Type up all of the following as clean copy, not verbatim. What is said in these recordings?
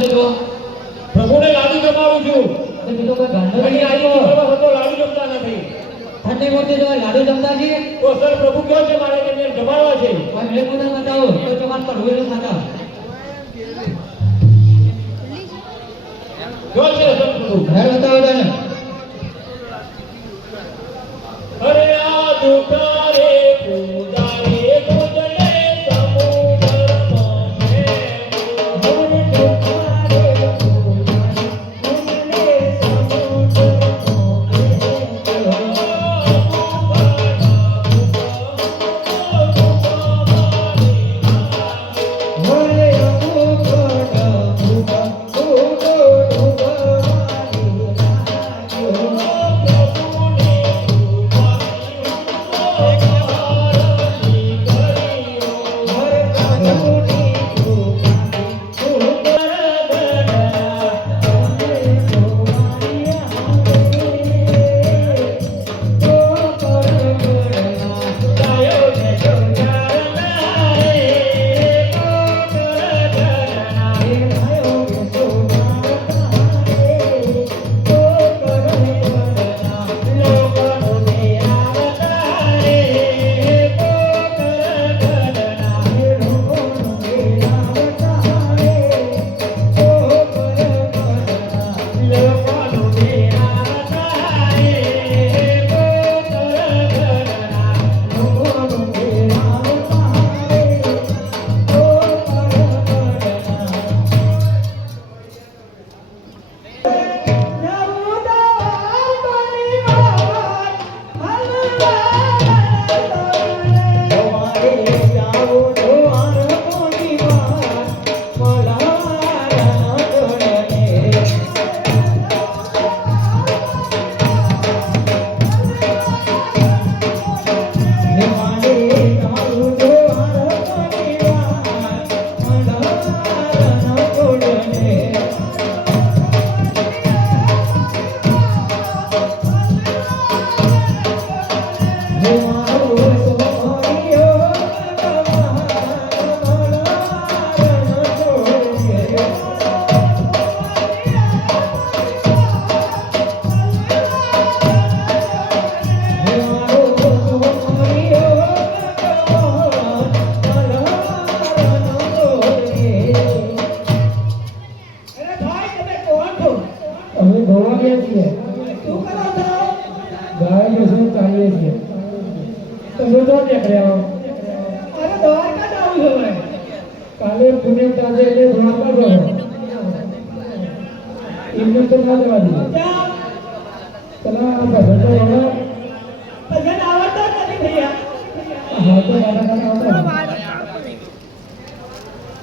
છે તો પ્રભુને લાડુ જમાવું છું. તો બીજો કોઈ ગાંધો અહીં નહીં આવી આવ્યો. ગયો હતો, લાડુ જમતા નથી. ઠંડી મોટી તો લાડુ જમતા છે. તો સર પ્રભુ કહો છે મારે એને જમાડવા છે. આ મેં કોને બતાવો તો ચોકાન પર હોય ખાતા. જો છે સર પ્રભુ. ઘર બતાવો તને. અરે આ દુકારે પૂજારે પૂજને સમુદ્રમાં મેં મોરે દુકારે પૂજારે પૂજને મોરે કાલે પુણે તાજે એટલે દ્વારકા ગયો એમને તો ના જવા દીધું ચલા આ ભજન તો હવે ભજન આવડતા નથી ભૈયા હા તો મારા કાકા આવતા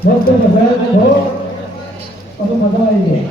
મસ્ત ભજન હો તો મજા આવી ગઈ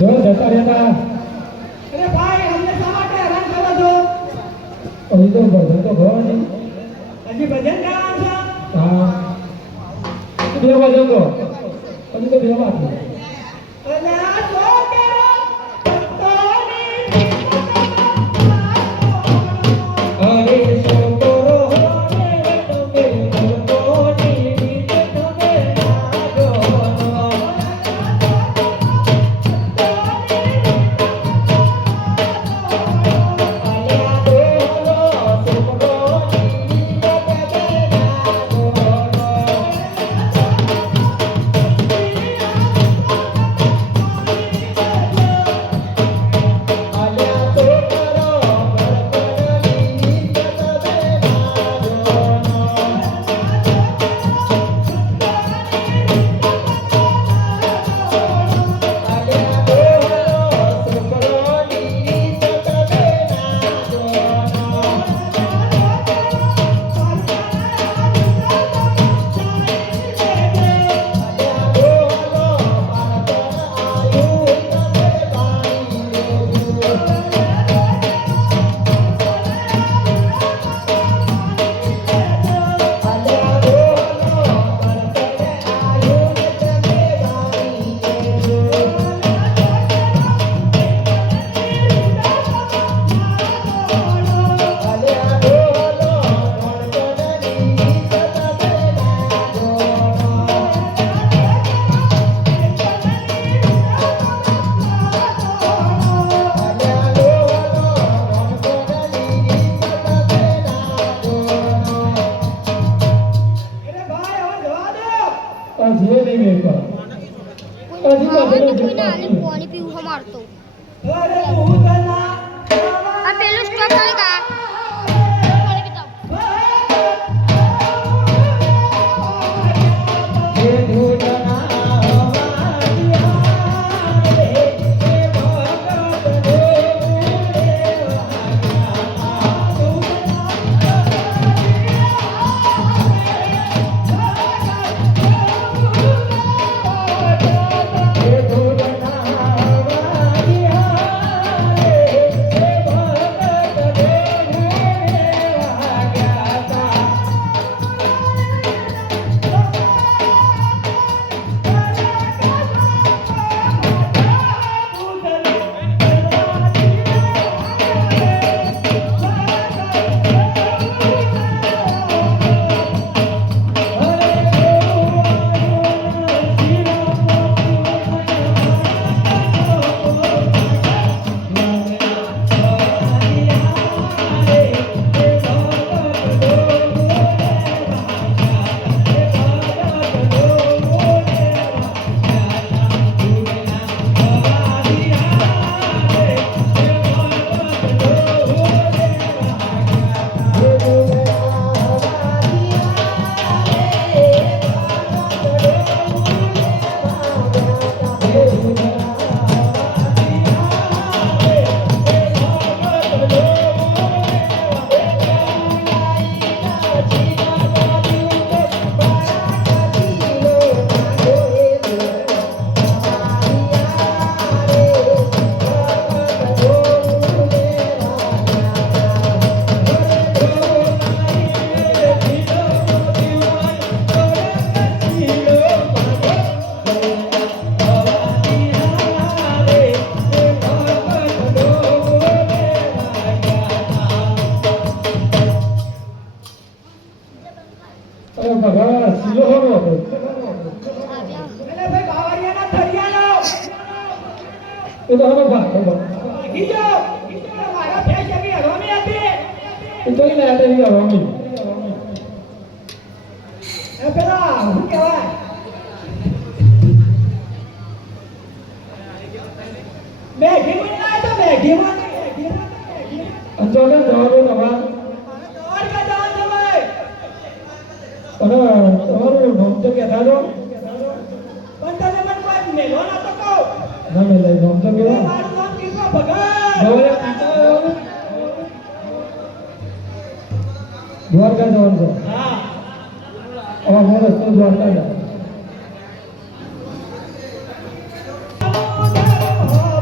જો જતા રહેતા અરે ભાઈ અમને શા માટે હેરાન કરો છો હજી તો ભજન તો ઘણો નહીં. હજી ભજન ગાવાનું છે હા બે ભજન તો હજી તો બે બાકી. અને આ તો કેરો ભક્તોની અરે છોકરો રે તમે ભક્તોની રીત તમે લાગો. અલ્યા બોલો છોકરોની રીત તમે અલ્યા છોકરો ભક્તોની રીત અલ્યા બોલો છોકરોની રીત તમે અલ્યા બોલો અરે ભાઈ હવે જવા દો આ જીવે નહીં મેં પર હજી ખાવાનું તો કોઈને આલે પાણી પીવું હે મારતો અરે તું તના આ પેલું સ્ટોપ કરી કા પાણી પીતા હે ધૂળના વાદિયા રે હે ભગત હે ધૂળના વાદિયા રે હે ભગત અરે ભગવાન સિલો હોનો હતો. અરે ભાઈ બાવળિયાના થરિયાનો એ તો હવે ભાગો ભાગી જાઓ મારા ફેસ એવી હરવાની હતી એ તો એને આટે ગયા રમી. એ પેલા શું કહેવાય મેઘીમાં ના તો મેઘીમાં અંજોને જવાનું નવા દ્વારકા જવાનું છે ભાઈ અને તમારું નામ તો કહેતા છો પણ તને મને કોઈ મેળવો ના તો કહું ના મેં લઈ નામ તો કેવા મારું નામ કિશોર ભગત જવાને પિતા દ્વારકા જવાનું છે. હા હવે મારો રસ્તો દ્વારકા જાય. Oh,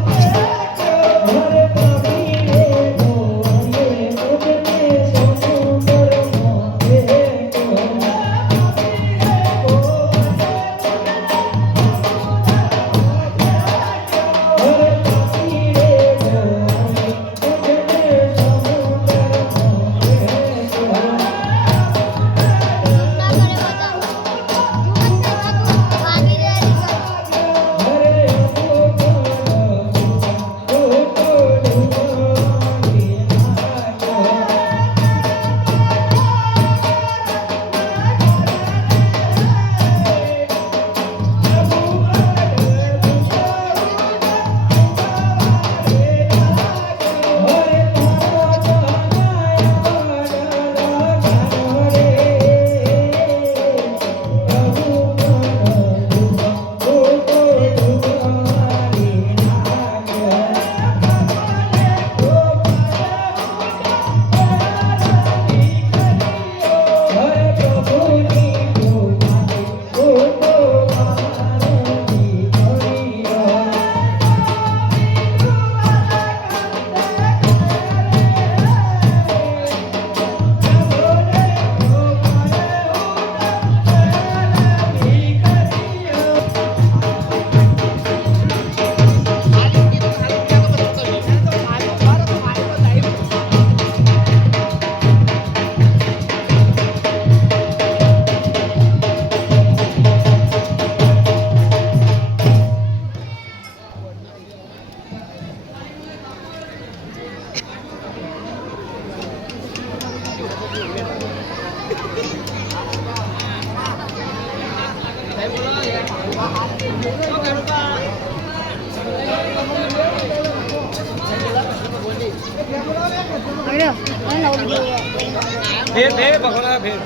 ફેર ફેર ભગવાન ફેર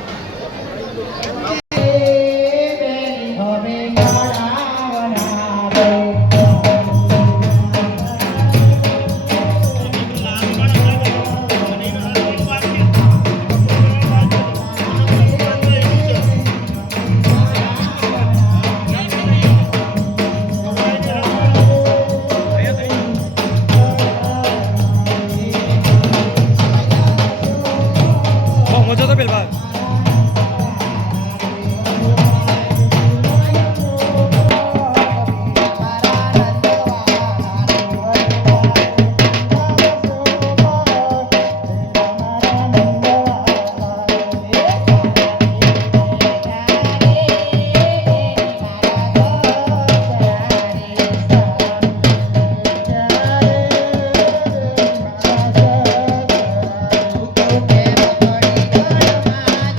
હવે ગાળાવના રે મજો તો પેલા Thank you.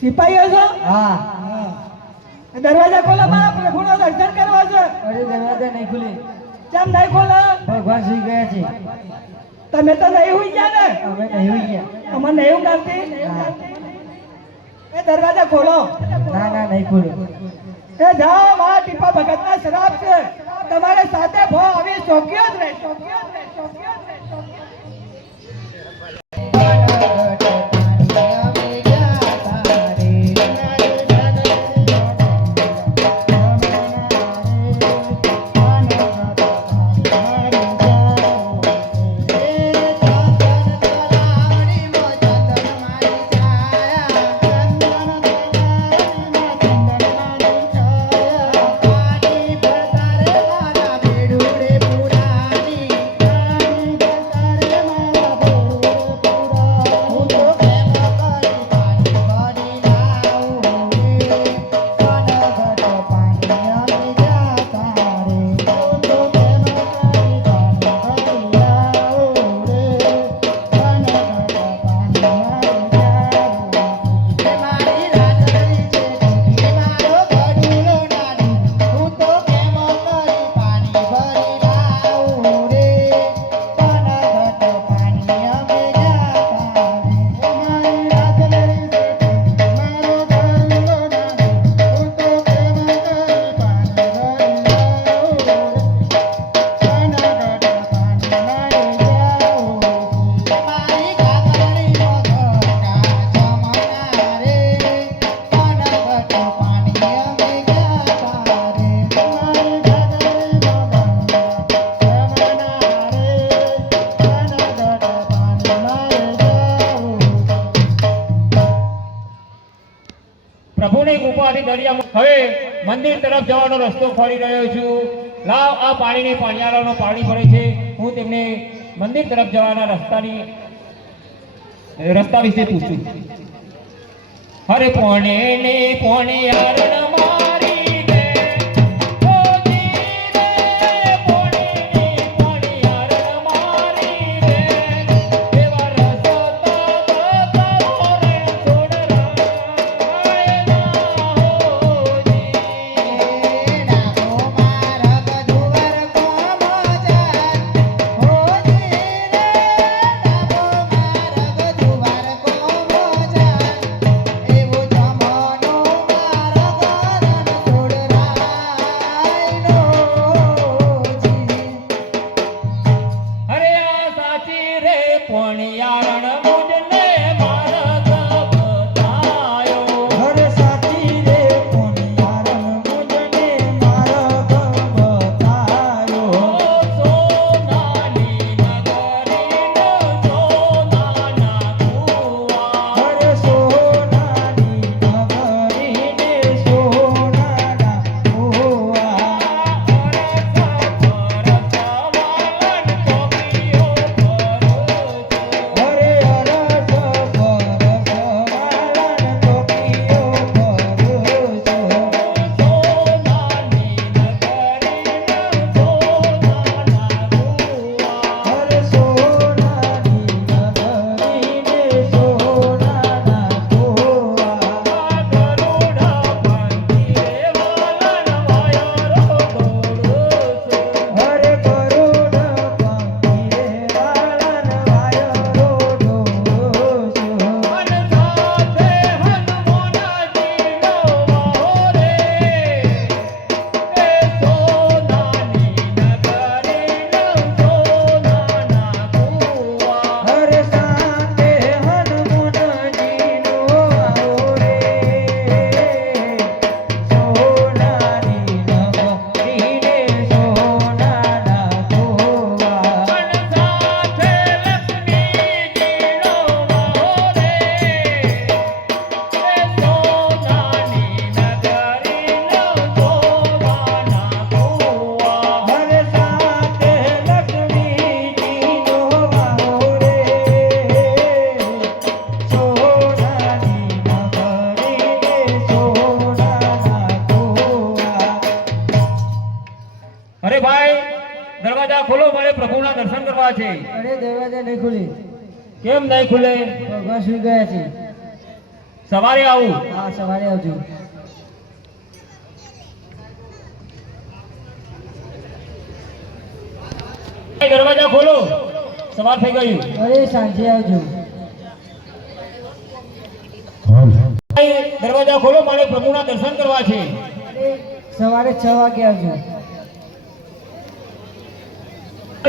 સિપાહીઓ છો હા દરવાજા ખોલો મારા પ્રભુનો દર્શન કરવા છે અરે દરવાજા નહીં ખુલે કેમ નહીં ખોલો ભગવાન સુઈ ગયા છે તમે તો નહીં હોઈ ગયા ને અમે નહીં હોઈ ગયા અમાર નહીં ગાતી એ દરવાજા ખોલો ના ના નહીં ખુલે એ જાઓ મારા ટીપા ભગતના શ્રાપ છે તમારે સાથે ભો આવી ચોક્યો જ રહે ચોક્યો જ રહે ચોક્યો જ રહે ચોક્યો પ્રભુની કૃપાથી દરિયામાં હવે મંદિર તરફ જવાનો રસ્તો ફરી રહ્યો છું. લાવ આ પાણીની પાણીયાળાનો પાણી પડે છે. હું તેમને મંદિર તરફ જવાના રસ્તા વિશે પૂછું. હરે પોણે ને પોણિયારણ મારી દે ઓ જીરે પોણે ને પોણિયારણ મારી દે એવા રસતા તારો રે છોડરા દરવાજા ખોલો, મારે પ્રભુના દર્શન કરવા છે. અરે દરવાજા નહીં ખુલે કેમ નહીં ખુલે? ભગવાન સુઈ ગયા છે. સવારે આવું. હા સવારે આવજો. દરવાજા ખોલો, સવાર થઈ ગયું. અરે સાંજે આવજો. દરવાજા ખોલો, મારે પ્રભુના દર્શન કરવા છે. સવારે 6 વાગે આવજો.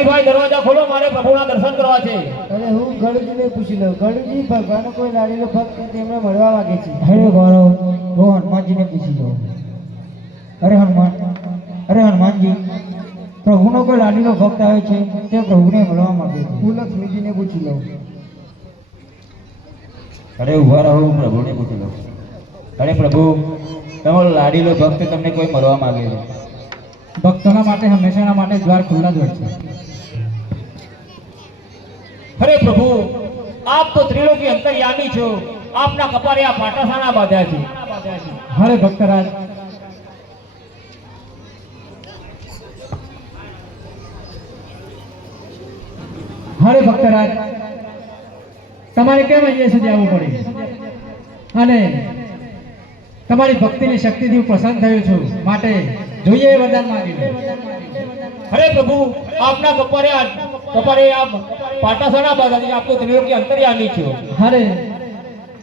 ભાઈ દરવાજા ખોલો, મારે પ્રભુના દર્શન કરવા છે. અરે હું ગળુજીને પૂછી લઉં. ગળુજી ભગવાનનો કોઈ લાડેલો ભક્ત તેમને મળવા માંગે છે. અરે ગૌરવ, હું હનુમાનજીને પૂછી જાઉં. અરે હનુમાનજી, પ્રભુનો કોઈ લાડીલો ભક્ત આવે છે તે પ્રભુને મળવા માંગે છે. હું લક્ષ્મીજીને પૂછી લઉં. અરે ઉભા રહો, હું પ્રભુને પૂછી લઉં. અરે પ્રભુ, તમારો લાડીલો ભક્ત તમને કોઈ મળવા માંગે છે. ભક્તોના માટે હંમેશાના માટે દ્વાર ખુલ્લા જ હોય છે. અરે પ્રભુ, આપ તો ત્રિલોકી અંતર્યામી છો. આપના કપારે આ પાટાસાના બાંધ્યા છે. હરે ભક્તરાજ, હરે ભક્તરાજ, તમારે કેમ અહીંયા સુધી આવવું પડે? અને તમારી ભક્તિની શક્તિથી હું પ્રસન્ન થયો છું, માટે જોઈએ એ વરદાન માંગી લો. અરે પ્રભુ, આપના કપારે આ પાટાસાના બાંધ્યા છે. આપ તો ત્રિલોકી અંતર્યામી છો. હરે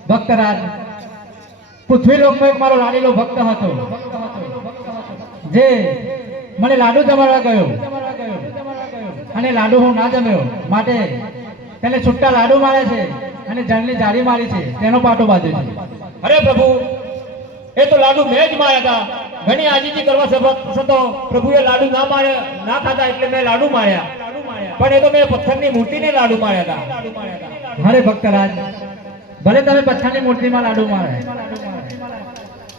ભક્તરાજ, પૃથ્વી લોકમાં એક મારો લાડીલો ભક્ત હતો, જે મને લાડુ જમાડવા ગયો અને લાડુ હું ના જમ્યો, માટે તેને છૂટા લાડુ મારે છે અને જળની જાળી મારી છે, તેનો પાટો બાંધ્યો છે. અરે પ્રભુ, એ તો લાડુ મેં જ માર્યા હતા. ઘણી આજીજી કરવા છતાં પ્રભુએ લાડુ ના ખાધા, એટલે મેં લાડુ માર્યા. પણ એ તો મેં પથ્થરની મૂર્તિને લાડુ માર્યા હતા. હરે ભક્તરાજ, ભલે તમે પથ્થરની મૂર્તિમાં લાડુ મારે,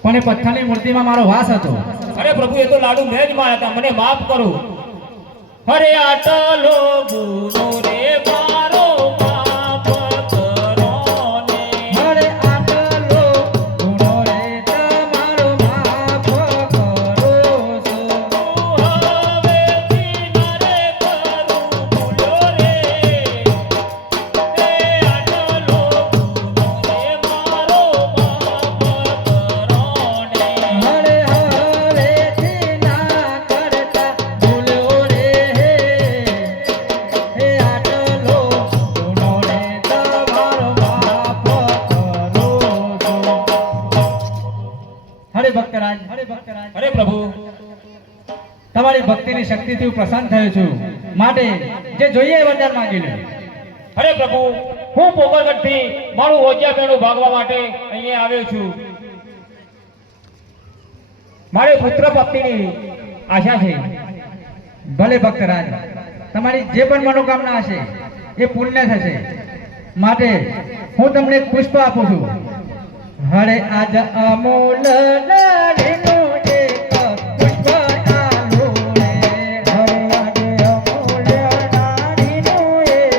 પણ એ પથ્થરની મૂર્તિમાં મારો વાસ હતો. અરે પ્રભુ, એ તો લાડુ મેં જ માર્યા હતા. મને માફ કરો. અરે આટલો ગુનો રે મારો માફ કરો ને. હરે આટલો ગુનો રે તમારો માફ કરો છો. હવેથી મારે કરું ભૂલો રે. એ આટલો ગુનો રે મારો માફ કરો ને. હરે હરેથી ના કરતા ભૂલો રે. હે આટલો ગુનો રે તમારો માફ કરો છો. હરે ભક્તરાજ, અરે પ્રભુ, તમારી ભક્તિની શક્તિથી હું પ્રસન્ન થયો છું, માટે જે જોઈએ એ વરદાન માંગી લો. અરે પ્રભુ, હું પોકરગઢથી મારું ઓજિયા મેળું ભાગવા માટે અહીંયા આવ્યો છું. મારે પુત્ર પ્રાપ્તિની આશા છે. ભલે ભક્તરાજ, તમારી જે પણ મનોકામના હશે એ પૂર્ણ થશે, માટે હું તમને એક પુષ્પ આપું છું. હરે આજ અમૂલ નારીનું એક પુષ્પ આલો રે. હરે આજ અમૂલ નારીનું એક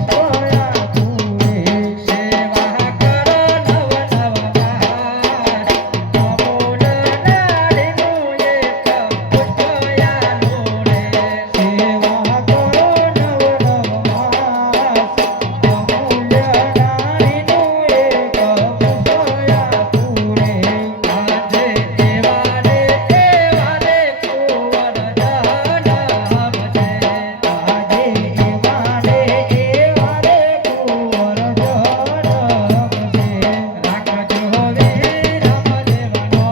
પુષ્પ આપું રે. સેવા કરો નવ નવમાં, અમૂલ નારીનું એક પુષ્પ આલો રે. સેવા કરો નવ નવમાં, અમૂલ નારીનું એક પુષ્પ આપું રે. આજે એવા રે કુંવર જનમ છે. આજે એવા રે કુંવર જનમ છે. રાખજો વીર દેવનો,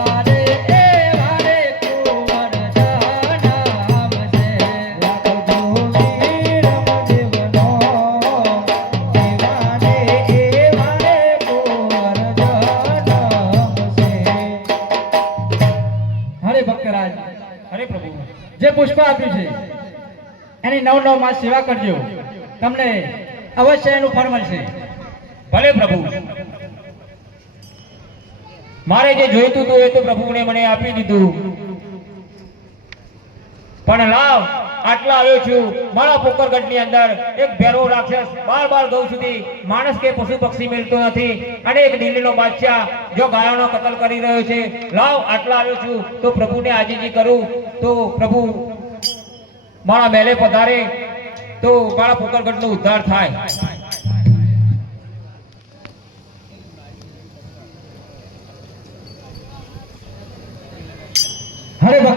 એવા રે કુંવર જનમ છે. રાખજો વીર દેવનો, એવા રે કુંવર જનમ છે. હરે ભક્તરાજ, અરે પ્રભુ, જે પુષ્પ આપ્યું છે એની 9 માસ સેવા કરજો, તમને અવશ્ય એનું ફળ મળશે. ભલે પ્રભુ. મારે જે જોઈતું હતું એ તો પ્રભુને મને આપી દીધું. પણ લાવ, આટલા આવ્યો છું. મારા પોકરગઢની અંદર એક ભેરો રાક્ષસ 12 ગૌ સુધી માણસ કે પશુ પક્ષી મિલતો નથી, અને એક દિલ્હીનો બાદશાહ જો ગાયોનો કતલ કરી રહ્યો છે. લાવ, આટલા આવ્યો છું તો પ્રભુને આજીજી કરું, તો પ્રભુ મારા મહેલે પધારે, તો મારા પોકરગઢનો ઉદ્ધાર થાય.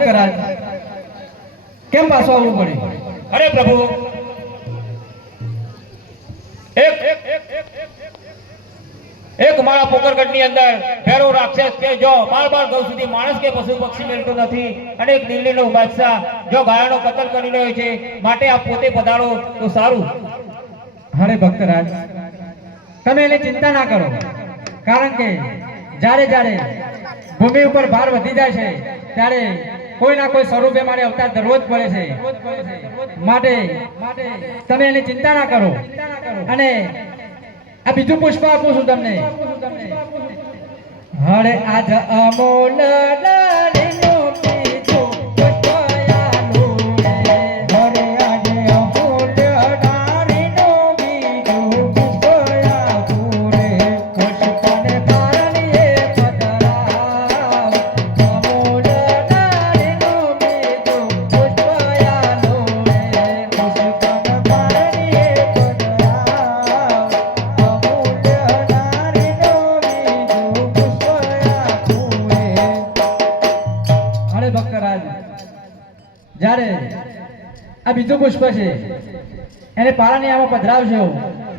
ભક્તરાજ, કેમ પાછું આવવું પડ્યું? અરે પ્રભુ, એક મારા પોકરગઢની અંદર ભેરો રાક્ષસ કે જો બાર ગૌ સુધી માણસ કે પશુ પક્ષી મેળતો નથી, અને એક દિલ્હીનો બાદશાહ જો ગાયોનો કતલ કરી રહ્યો છે, માટે આપ પોતે પધારો તો સારું. અરે ભક્તરાજ, તમે એની ચિંતા ના કરો, કારણ કે જ્યારે જ્યારે ભૂમિ ઉપર ભાર વધી જાય છે ત્યારે કોઈ ના કોઈ સ્વરૂપે મારે અવતાર ધરવો જ પડે છે. માટે તમે એની ચિંતા ના કરો. અને આ બીજું પુષ્પ આપું છું તમને. હરે આજ અમોલ લાલીનો બીજું પુષ્પ આલું રે. હરે આજ અમોલ લાલીનો બીજું પુષ્પ આલું રે. પુષ્પને પારણીએ પધરાવ, અમોલ લાલીનો બીજું પુષ્પ આલું રે. પુષ્પને પારણીએ પધરાવ, અરે ભક્તરાજ, જ્યારે આ બીજું પુષ્પ છે એને પાળાની આમાં પધરાવશો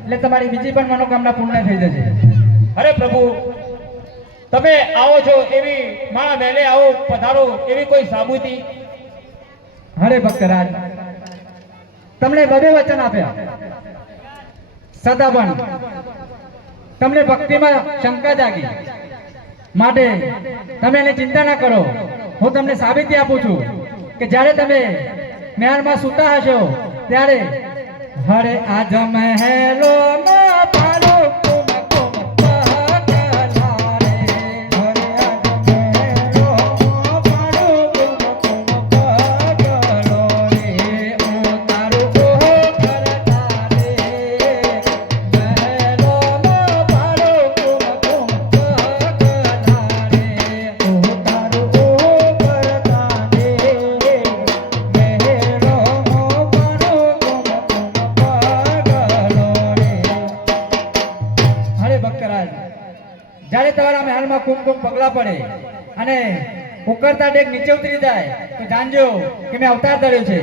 એટલે તમારી બીજી પણ મનોકામના પૂર્ણ થઈ જશે. અરે પ્રભુ, તમે આવો છો એવી મારા મહેલે આવો પધારો એવી કોઈ સાબુતી? અરે ભક્તરાજ, તમને બબે વચન આપ્યા છતાં પણ તમને ભક્તિમાં શંકા જાગી, માટે તમે એની ચિંતા ના કરો. હું તમને સાબિતી આપું છું કે જ્યારે તમે મહેલમાં સૂતા હશો ત્યારે હરે આજ મહેલો પાલો કુમ કુમ પગલા રે. હરે આજ મહેલો પાલો કુમ કુમ પગલો રે. ઓ તારું ઓહ કરતા રે. મહેલો પાલો કુમ કુમ પગલા રે. ઓ તારું ઓહ કરતા રે. મહેલો પાલો કુમ કુમ પગલો રે. અરે ભક્તરાજ, જ્યારે તમારા મહેલમાં કુમકુમ પગલા પડે અને ઉકળતા ડેક નીચે ઉતરી જાય તો જાણજો કે મેં અવતાર ધર્યો છે.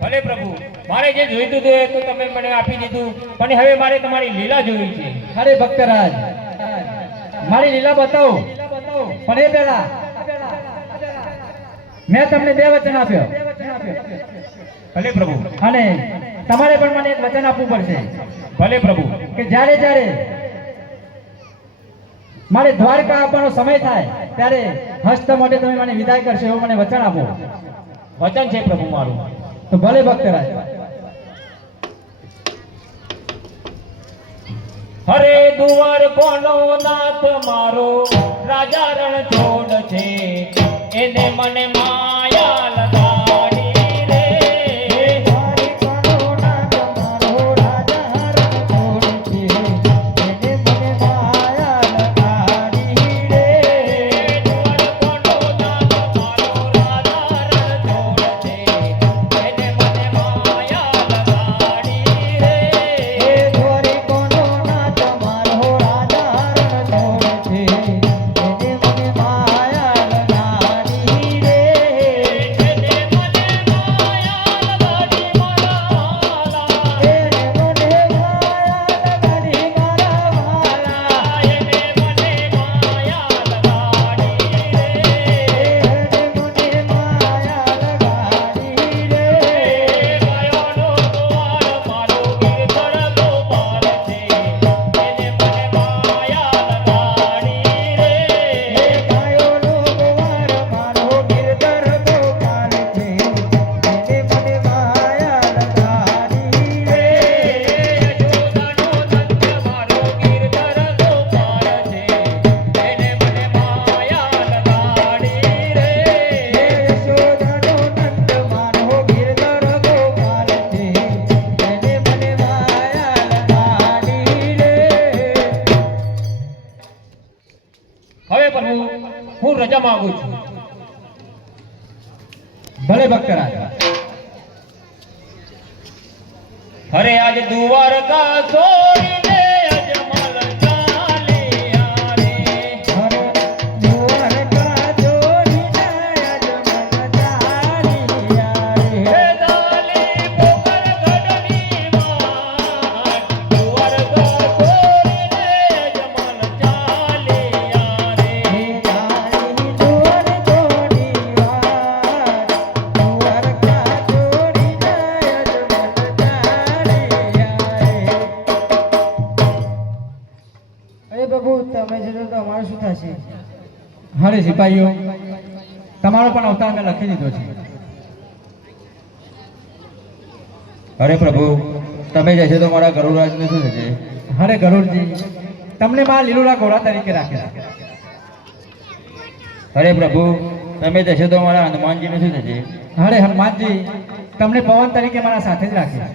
ભલે પ્રભુ, મારે જે જોઈતું હતું એ તો તમે મને આપી દીધું, પણ હવે મારે તમારી લીલા જોવી છે. અરે ભક્તરાજ, મારી લીલા બતાવો, પણ એ પહેલા મેં તમને બે વચન આપ્યો ભલે પ્રભુ. અને તમારે પણ મને એક વચન આપવું પડશે ભલે પ્રભુ. કે જ્યારે જ્યારે મારે દ્વારકા આપવાનો સમય થાય ત્યારે હસ્ત મોઢે તમે મને વિદાય કરશો એવું મને વચન આપો. વચન છે પ્રભુ મારું. તો ભલે ભક્તરાજ. હરે દુવાર કોનો નાથ મારો રાજા રણ છોડ છે, એને મને માયા લગાડી રે. હવે પ્રભુ, હું રજા માંગુ છું. ભલે ભક્તરાજ. હરે આજ દ્વારકા છોડીને અજમલ ચાલ્યા રે. દ્વારકા જોડીને અજમલ ચાલ્યા પ્રભુ તમે જશો તો અમારું શું થશે? હરે સિપાહીઓ, તમારો પણ અવતાર મેં લખી દીધો છે. અરે પ્રભુ, તમે જશો તો મારા ગરુડરાજને શું થશે? હરે ગરુડજી, તમને મારા લીલુડા ઘોડા તરીકે રાખ્યા. અરે પ્રભુ, તમે જશો તો મારા હનુમાનજીને શું થશે? હરે હનુમાનજી, તમને પવન તરીકે મારા સાથે જ રાખ્યા.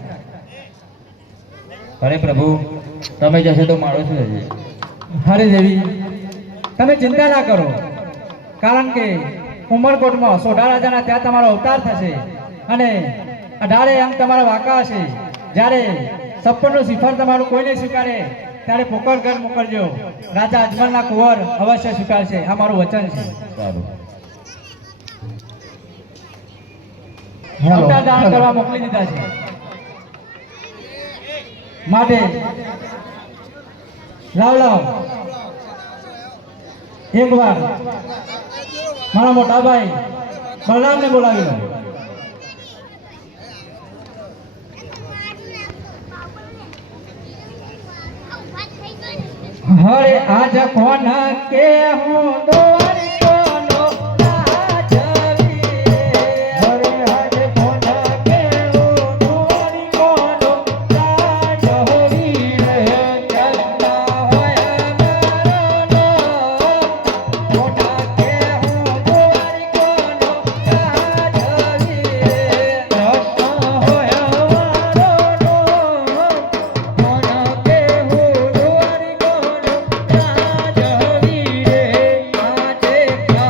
અરે પ્રભુ, તમે જશો તો મારો શું થશે? હરે દેવી, તમે ચિંતા ના કરો, કારણ કે ઉમરકોટમાં સોઢા રાજાના ત્યાં તમારો અવતાર થશે અને 18 અંગ તમારા વાંકા હશે. જ્યારે 56નું શિખર તમારું કોઈ નહીં સ્વીકારે ત્યારે પોકરગઢ મોકલજો. રાજા અજમલના કુંવર અવશ્ય સ્વીકારશે, આ મારું વચન છે. સારું. અવતાર ધારણ કરવા મોકલી દીધા છે. માટે લાવ એકવાર મારા મોટા ભાઈ બલરામને બોલાવી લો. હરે આજ કોણ કે હું દ્વારિકોનો રાજવી રે. હરે આજ કોણ કે હું દ્વારિકોનો રાજવી રે. જગના હોય મારો કોણ કે હું દ્વારિકોનો રાજવી રે. જગના હોય મારો કોણ કે હું દ્વારિકોનો રાજવી રે. આજે કૃષ્ણ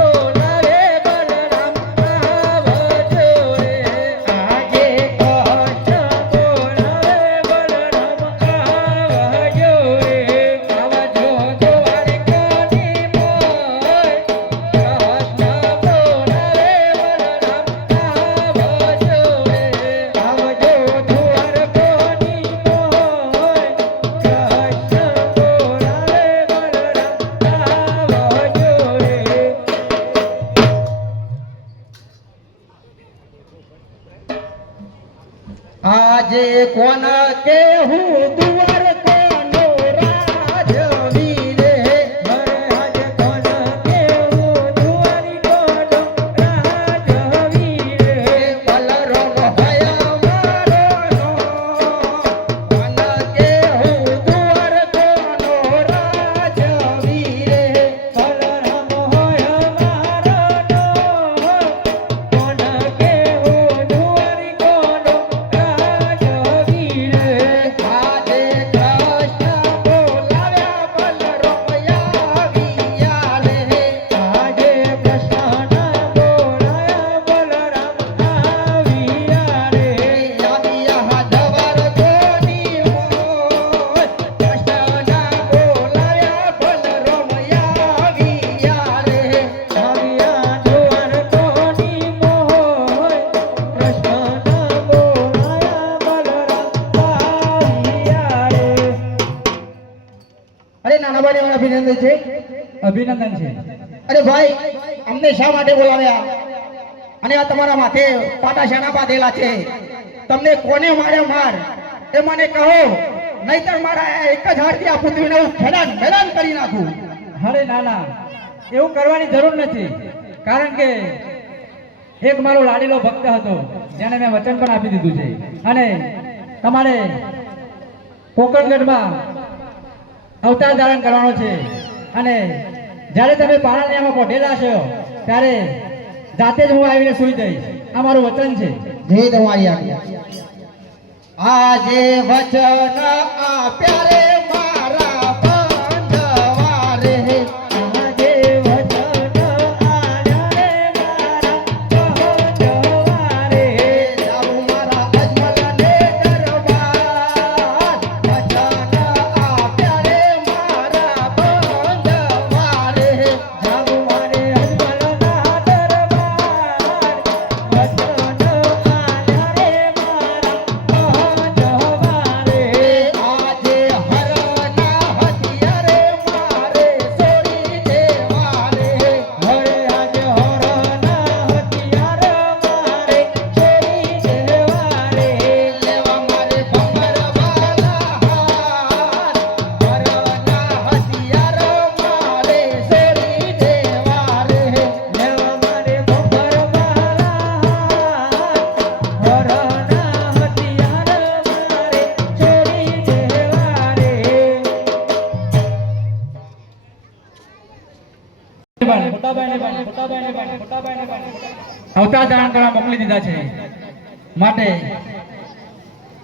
બોલાવે બલરામ આવજો રે. આજે કૃષ્ણ બોલાવે બલરામ આવજો રે. આવજો દ્વારિકાની મોય. કૃષ્ણ બોલાવે બલરામ આવજો રે. આવજો દ્વારકાની મોય. કૃષ્ણ બોલાવે બલરામ આવજો રે. આજે કોણ કે હું દ્વારકાનો રાજવી રે. આજે કોણ કે હું દ્વારકાનો રાજવી રે. બલરામ હોય મારો કોણ કે હું દ્વારકાનો રાજવી રે. બલરામ હોય મારો કોણ કે હું દ્વારકાનો રાજવી રે. આજે કૃષ્ણ બોલાવ્યા બલરામ આવ્યા રે. આજે કૃષ્ણ બોલાવ્યા બલરામ આવ્યા રે. આવ્યા દ્વારકોની મોય. કૃષ્ણ બોલાવ્યા બલરામ આવ્યા રે. આવ્યા દ્વારકોની મોય. કૃષ્ણ અરે નાના ભાઈ અભિનંદન છે. અભિનંદન છે. અરે ભાઈ, અમને શા માટે બોલાવ્યા અને આ તમારા માથે પાટા શાના બાંધેલા છે? તમને કોને માર્યા માર એ મને કહો, નહીતર મારા એક જ હાથથી આ પૃથ્વીને હું ખેડાન મેદાન કરી નાખું. અરે નાના, એવું કરવાની જરૂર નથી, કારણ કે એક મારો લાડીલો ભક્ત હતો જેને મેં વચન પણ આપી દીધું છે અને તમારે પોકરગઢમાં અવતાર ધારણ કરવાનો છે અને જ્યારે તમે પારણ્યમાં પહોંચેલા છો ત્યારે જાતે જ હું આવીને સૂઈ જઈશ. આ મારું વચન છે. જય તમારી આજ્ઞા. આજે વચન આપ્યા રે મારા બાંધવા રે. આજે વચન આપ્યા રે મારા બાંધવા રે. જાઉં મારા અજમલને દરબાર. વચન આપ્યા રે મારા બાંધવા રે. જાઉં મારે અજમલના દરબાર. વચન આપ્યા રે મારા બાંધવા રે. આજે અવતાર ધારણ કરવા મોકલી દીધા છે. માટે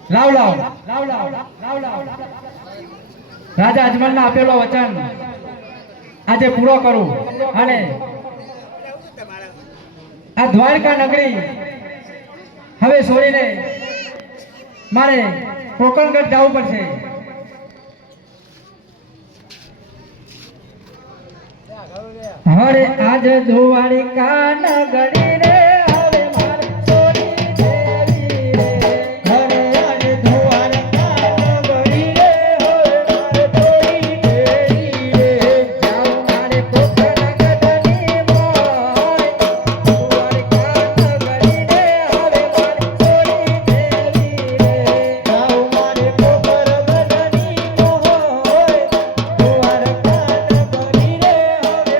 લાવ રાજા અજમલને આપેલો વચન આજે પૂરો કરું અને આ દ્વારકા નગરી હવે છોડીને મારે કોકણગઢ જવું પડશે. હરે આજ દ્વારકા નગરી રે હવે મારે છોડી દેવી રે. હરે આજ દ્વારકા નગરી રે હવે મારે છોડી દેવી રે. જાઉં મારે કોકણગઢની મોય દ્વારકા નગરી રે હવે મારે છોડી દેવી રે. જાઉં મારે કોકણગઢની મોય દ્વારકા નગરી રે હવે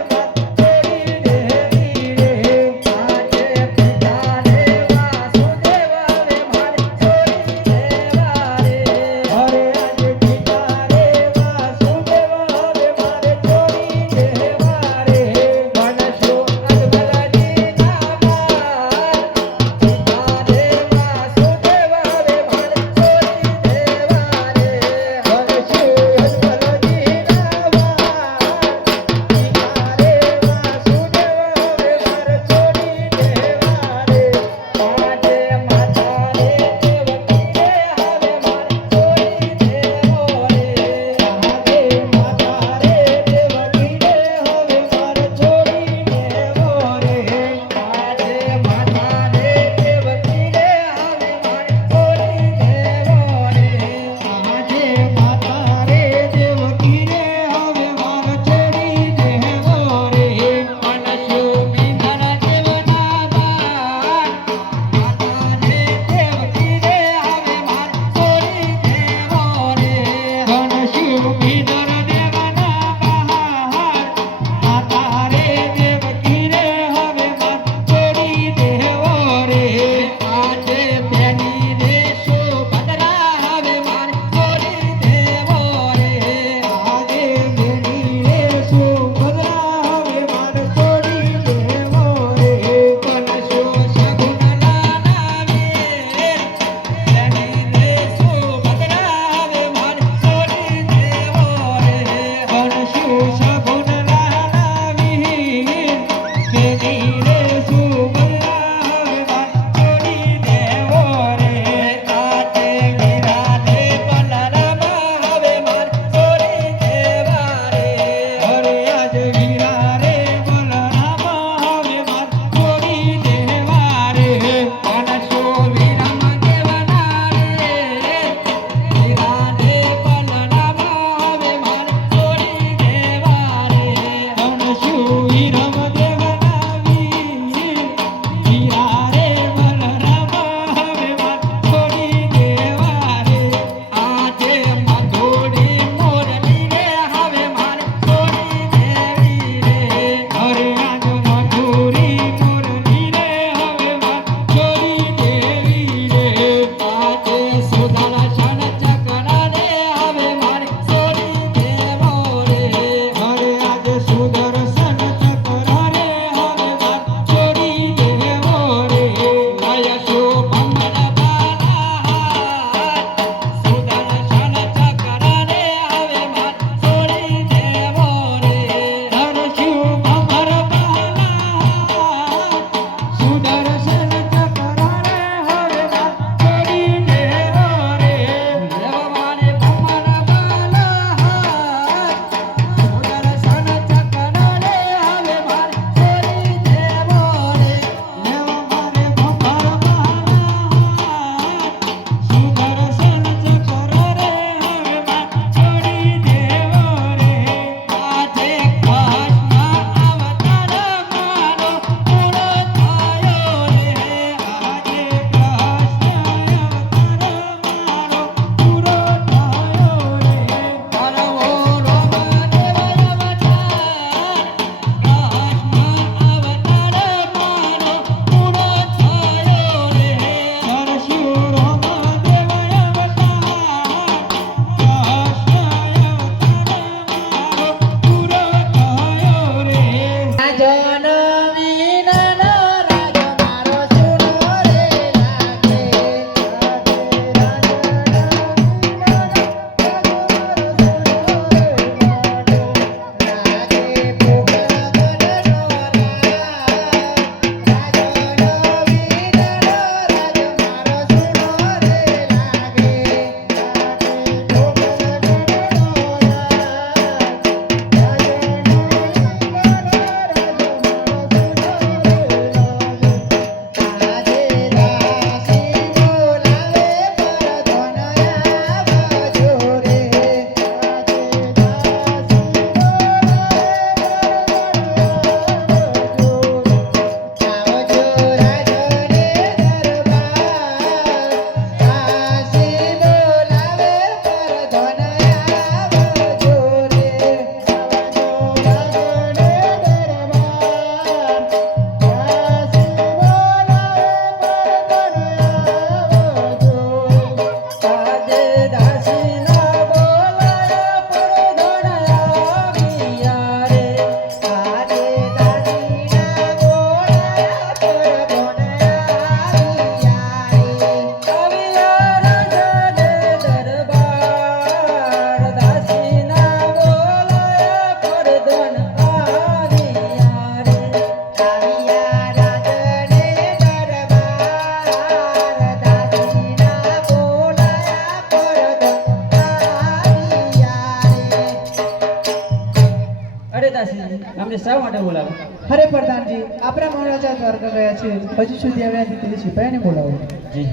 દાસી અમને શા માટે બોલાવો? અરે પ્રધાનજી આપણા મહારાજા દ્વાર કરી રહ્યા છે હજુ સુધી આવ્યા નથી તે સિપાહીને બોલાવો. જી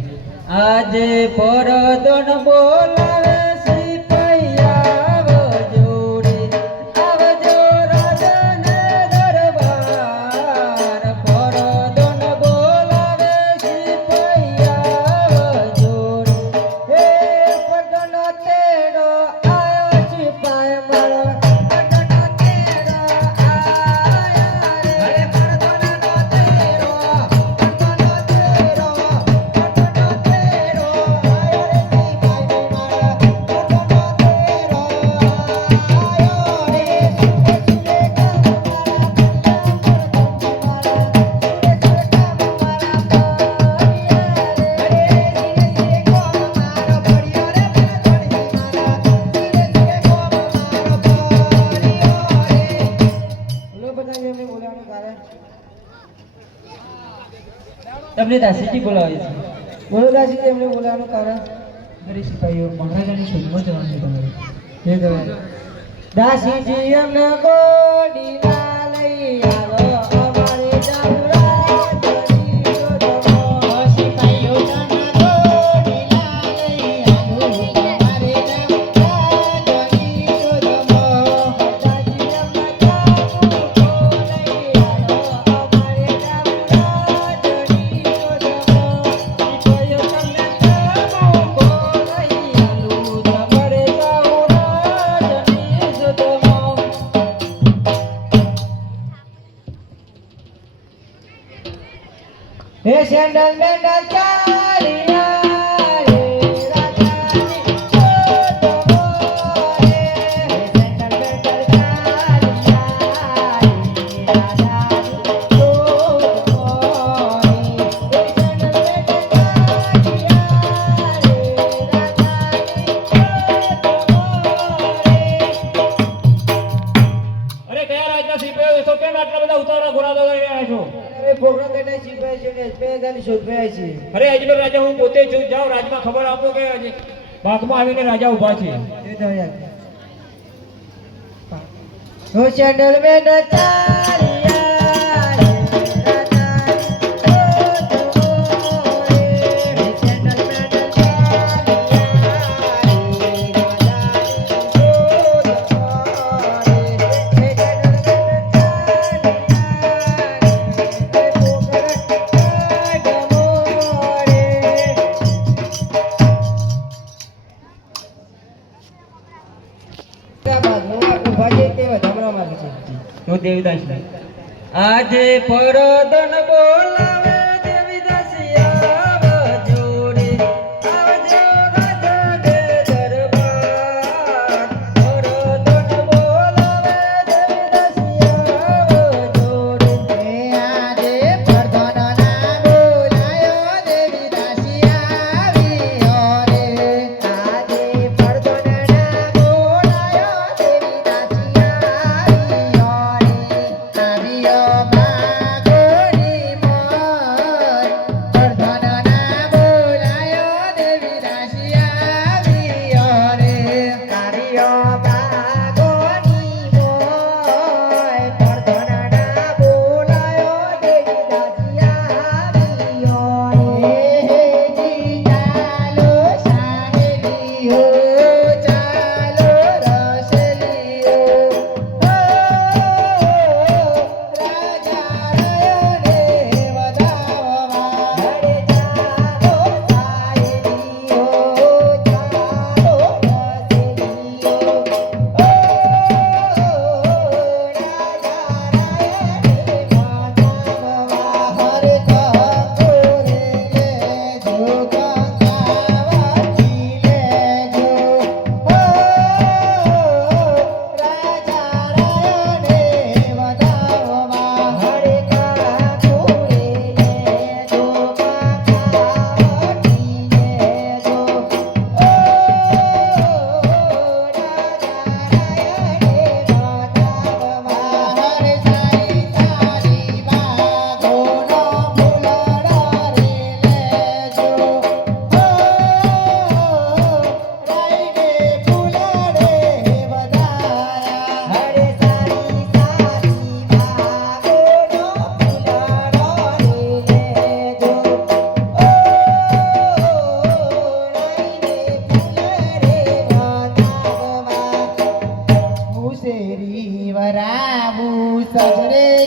આજે પરદન બોલાવે સિપાહીયા જોડે આવજો રાજાને દરબાર. પરદન બોલાવે સિપાહીયા જોડે હે પરદન તેડો આયો સિપાહી મારો પરદન તેડો આયા રે પરદન તેડો તમને દાસીજી બોલાવે છે. બોલો દાસીજી એમને બોલાવવાનું કારણ? અરે સિપાહીઓ મહારાજાની શોધમાં જવાનું છે તમારે. દાસીજી અમને ગોડીના લઈ આવો અમારે જાવું રાજની શોધમાં. સિપાહીઓ અમને ગોડીના લઈ આવો અમારે જાવું રાજની શોધમાં. દાસી અમને જાવું લઈ આવો અમારે જાવું રાજની શોધમાં. સિપાહીઓ અમને જાવું લઈ આવો અમારે જાવું રાજની શોધમાં. હે સેન્ડલ બેન્ડલ ચાલિયા રે રાજાની શોધમાં રે. હે સેન્ડલ બેન્ડલ ચાલિયા રે રાજાની શોધમાં રે. હે સેન્ડલ બેન્ડલ ચાલિયા રે રાજાની શોધમાં રે. અરે કયા રાજના સિપાહીઓ છો? કેમ આટલા બધા ઉતાવળા ઘોડા દોડી રહ્યા છો? અમે પ્રોગ્રામ બેઠા સિપાહી છે ને અજમેરદાની શોધમાં આવ્યા છીએ. અરે અજમેર રાજા હું પોતે છું. જાઓ રાજમાં ખબર આપો કે હજી બાગમાં આવીને રાજા ઊભા છે. એ તો યાર. હો સેન્ડલ બેન્ડલ ચાલિયા રે રાજાની શોધમાં રે. હે સેન્ડલ બેન્ડલ ચાલિયા રે રાજાની શોધમાં રે. હે સેન્ડલ બેન્ડલ તો દેવીદાસ આજે પરદન બોલાવે દેવીદાસિયા જોડે આવજો રાજાને દરબાર. પરદન બોલાવે દેવીદાસિયા જોડે આજે પરદનના બોલાયો દેવીદાસિયા આવ્યો રે. આજે પરદનના બોલાયો દેવીદાસિયા આવ્યો રે. આવ્યો માગોડી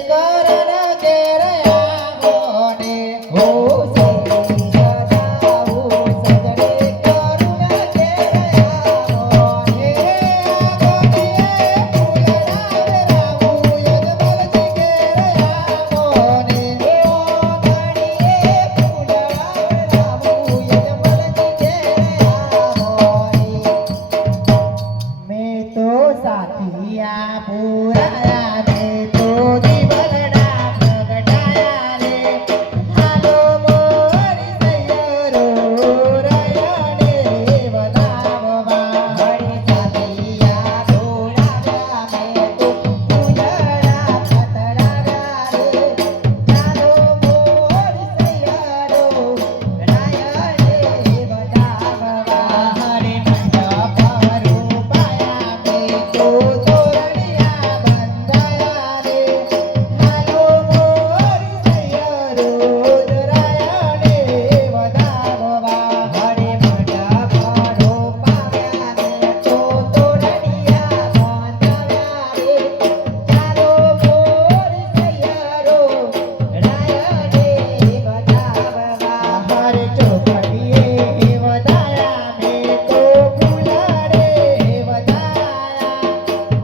કરણ ઘેર આવો ને હો સજની સદાવું સજની કરણ ઘેર આવો ને આગોડીએ ફૂલડાવે રાવું યજમાનજી ઘેર આવો ને આગોડીએ ફૂલડાવે રાવું યજમાનજી ઘેર આવો ને મેં તો સાથિયા પુરાયા મેં તો જીવનના પ્રગટાયા રે હાલો મોરી સૈયરો રયને વધાવવા હરી સાથિયા પુરાયા મેં તો ફૂલડા ખતડાવ્યા રે હાલો મોરી સૈયરો રયને વધાવવા હરી મંડપ રૂપાયા મેં તો તોરણિયા બંધાયા રે હાલો મોરી સૈયરો રયને વધાવવા હરી મંડપ રૂપાયા મેં તો તોરણિયા બંધાયા રે હાલો મોરી સૈયરો રયને વધાવવા હરી ચોપડીએ વધાયા મેં તો ફૂલડે વધાયા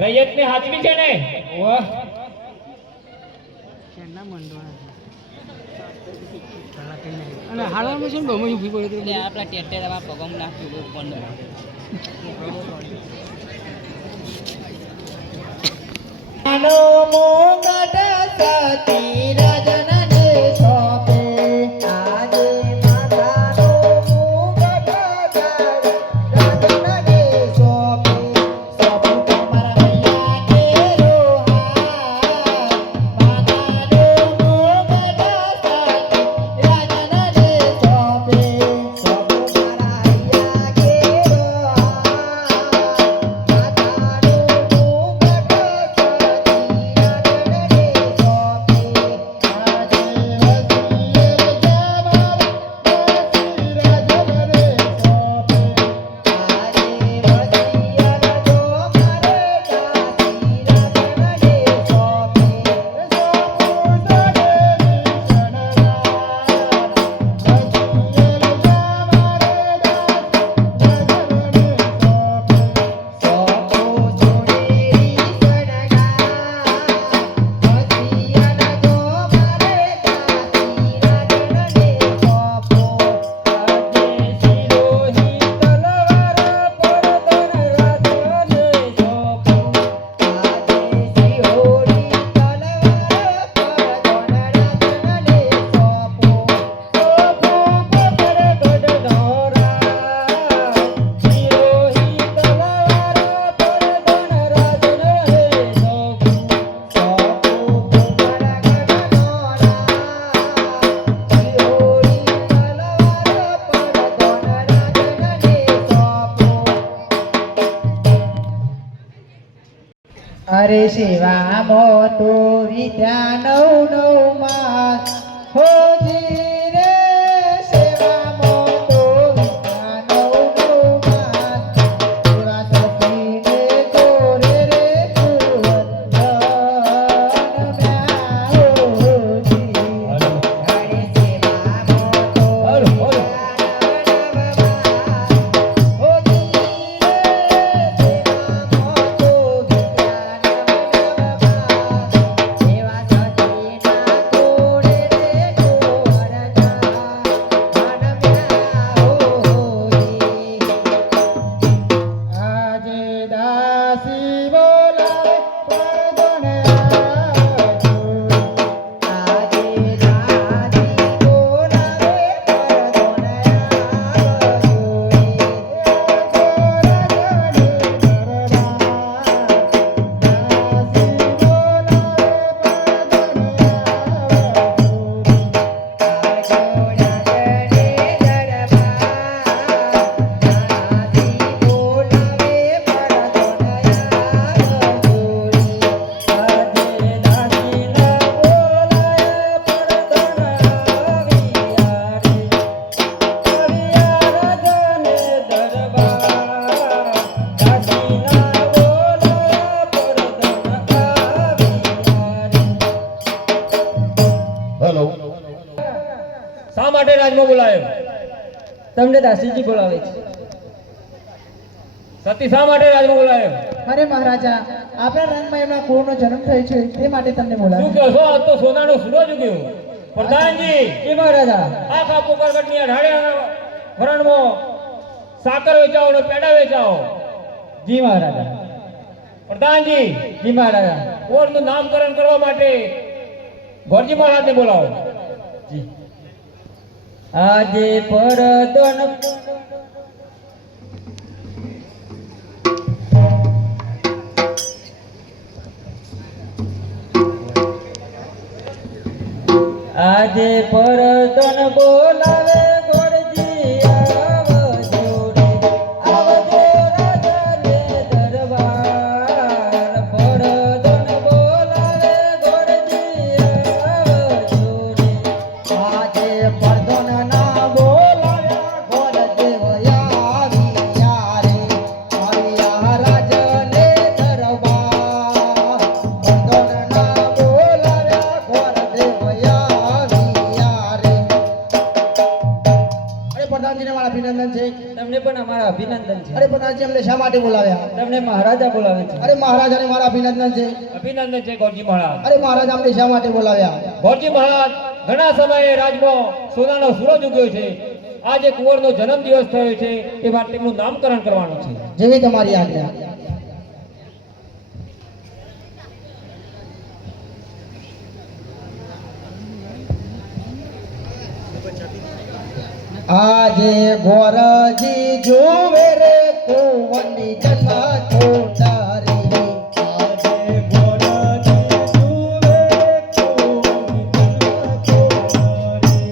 રૈયતને હાચવી છે ને? વાહ. આનો મોંઘટ સતી રાજનને સોંપે આજે માતાનો મોંઘટ રાજનને સોંપે સોંપું તમારા મૈયા કેરો માતાનો મોંઘટ સતી રાજનને સોંપે સોંપું મારા મૈયા કેરો માતાનો અરે શિવા મોતો વિદ્યા નવ નવ માં હોજી રે શિવા મોતો વિદ્યા નવ નવ માં શિવા સતીને કોરે રે કુંવર હોજી અરે શિવા મોતો શા માટે રાજમાં બોલાયો? તમને દાસીજી બોલાવે છે. સતી શા માટે રાજમાં બોલાયો? અરે મહારાજા, આપણા રંગમાં એમના કુળનો જન્મ થયો છે તે માટે તમને શું બોલાવે. કહો છો? આજ તો સોનાનો સૂરજ ઉગ્યો. પ્રધાનજી, એ મહારાજા, આખા પોકરગઢની અઢાળિયા વરણમાં સાકર વેચાવો ને પેડા વેચાવો. જી મહારાજા. પ્રધાનજી, જી મહારાજા. કોળનું નામકરણ કરવા માટે ગોરજી મહારાજને બોલાવો. આજે પરદન આજે પરદન બોલાવે ગોરજી આવજો રે આવજો રાજાને દરબાર પરદન બોલાવે ગોરજી આવજો રે આજે પરદન ના બોલાવ્યા ગોરદેવ આવ્યા રે આવ્યા રાજાને દરબાર પરદન ના બોલાવ્યા ગોરદેવ આવ્યા રે અભિનંદન છે. અરે પ્રધાનજી અમને શા માટે બોલાવ્યા? તમને મહારાજા બોલાવે છે. અરે મહારાજાને મારા અભિનંદન છે. અભિનંદન છે ગોરજી મહારાજ. અરે મહારાજ અમને શા માટે બોલાવ્યા? ગોરજી મહારાજ, ઘણા સમયે રાજમાં સોનાનો સૂરજ ઉગ્યો છે. આજે કુંવરનો જન્મદિવસ થયો છે, એ વાત તેમનું નામકરણ કરવાનું છે. જેવી તમારી આજ્ઞા. આજે ગોરજી જોવે રે કુંવરની જન્મ છોટારી. આજે ગોરજી જોવે કુંવરની જન્મ છોટારી.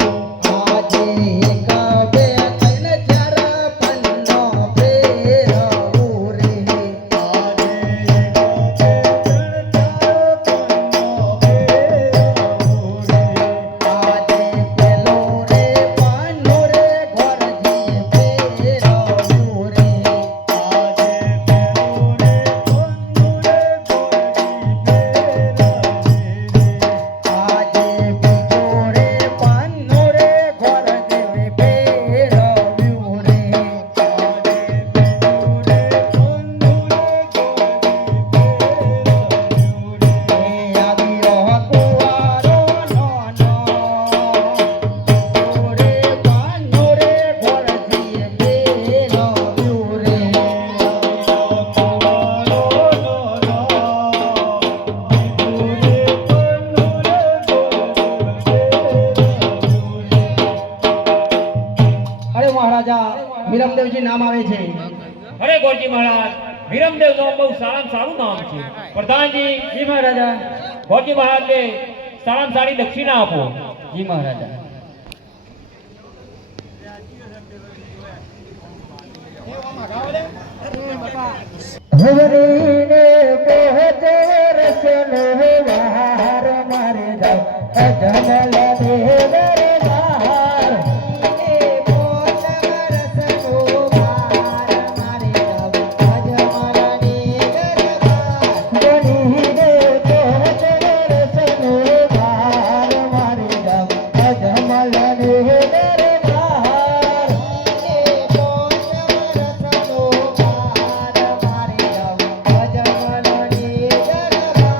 આજે એક બે ત્રણ ચાર પન્નો ફેરવું રે. આજે એક બે ત્રણ ચાર પન્નો ફેરવું રે. આજે પેલો રે પાનો રે ગોરજી ફેરવું રે. આજે પેલો રે પાનો રે વિરમદેવજી નામ આવે છે. અરે ગોરજી મહારાજ, વિરમદેવ નું બહુ સારામાં સારું નામ છે. પ્રધાનજી, જી મહારાજા. ગોરજી મહારાજને સારામાં સારી દક્ષિણા આપો. જી મહારાજા. હવરીને પહોંચે રસનો વાર મારે જાવ અજમલ દેવ રે બહાર. પહોંચે રસનો વાર મારે જાવ અજમલ દેવ રે બહાર. ગણીને પહોંચે રસનો વાર મારે જાવ અજમલ દેવ રે બહાર. પહોંચે રસનો વાર મારે જાવ અજમલ દેવ રે બહાર.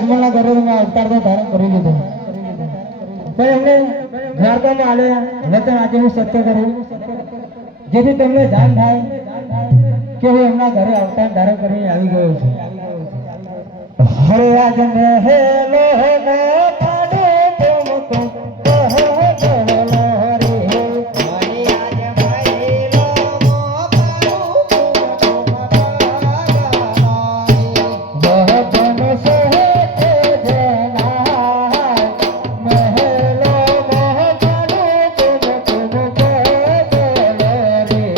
અજમલના ઘરે મેં અવતાર તો ધારણ કરી લીધો પણ એમને દ્વારકામાં આવ્યા વચન આજે હું સત્ય કરું જેથી તેમને જાણ થાય કે હું એમના ઘરે અવતાર ધારણ કરીને આવી ગયો છું હરે આજ મહેલો ને પાડો તુમકો કહો બોલો હરે હરે આજ મહેલો મો પાડો તુમકો બહબન સે તે જના મહેલો મો પાડો તુમકો કહો બોલો રે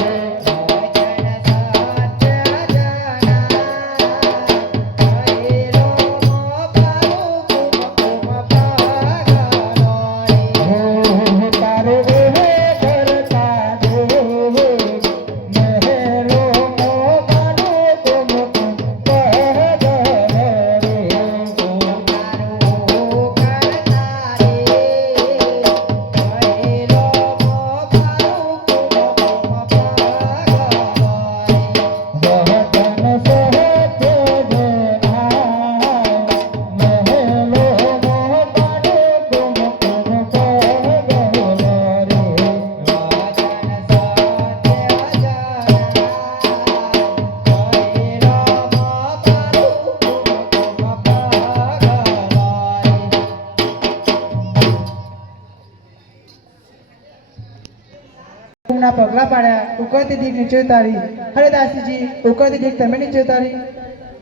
ના પગલા પાડ્યા ઉકળતી દીક નીચે ઉતારી હરે દાસીજી ઉકળતી દીક તમે નીચે ઉતારી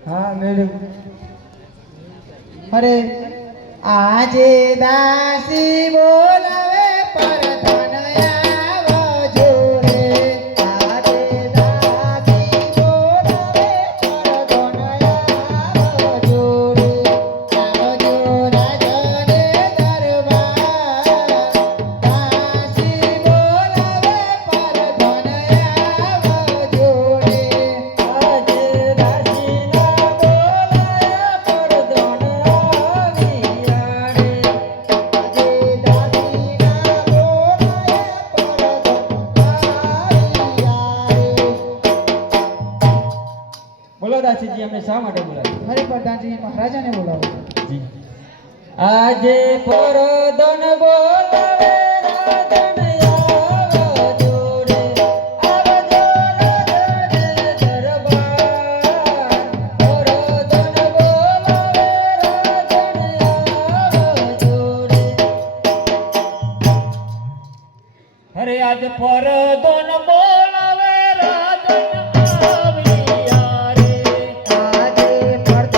હા મેળ્યું હરે આજે દાસી બોલાવે પરધન આવજો રે આજે દાસી બોલાવે પરધન આવજો રે આવજો રાજને દરબાર દાસી બોલાવે પરધન આવજો રે આજે દાસી ના બોલાયા પરધન આવ્યા રે આજે દાસી ના બોલો દાસીજી અમને શા માટે બોલાવ્યા હરે પ્રધાનજી મહારાજાને બોલાવો જી આજે પરદન બોલાવે રાધન આવજો રે આવજો રાધન દરબાર પરદન બોલાવે રાધન આવજો રે હરે આજ પરદોન બોલાવે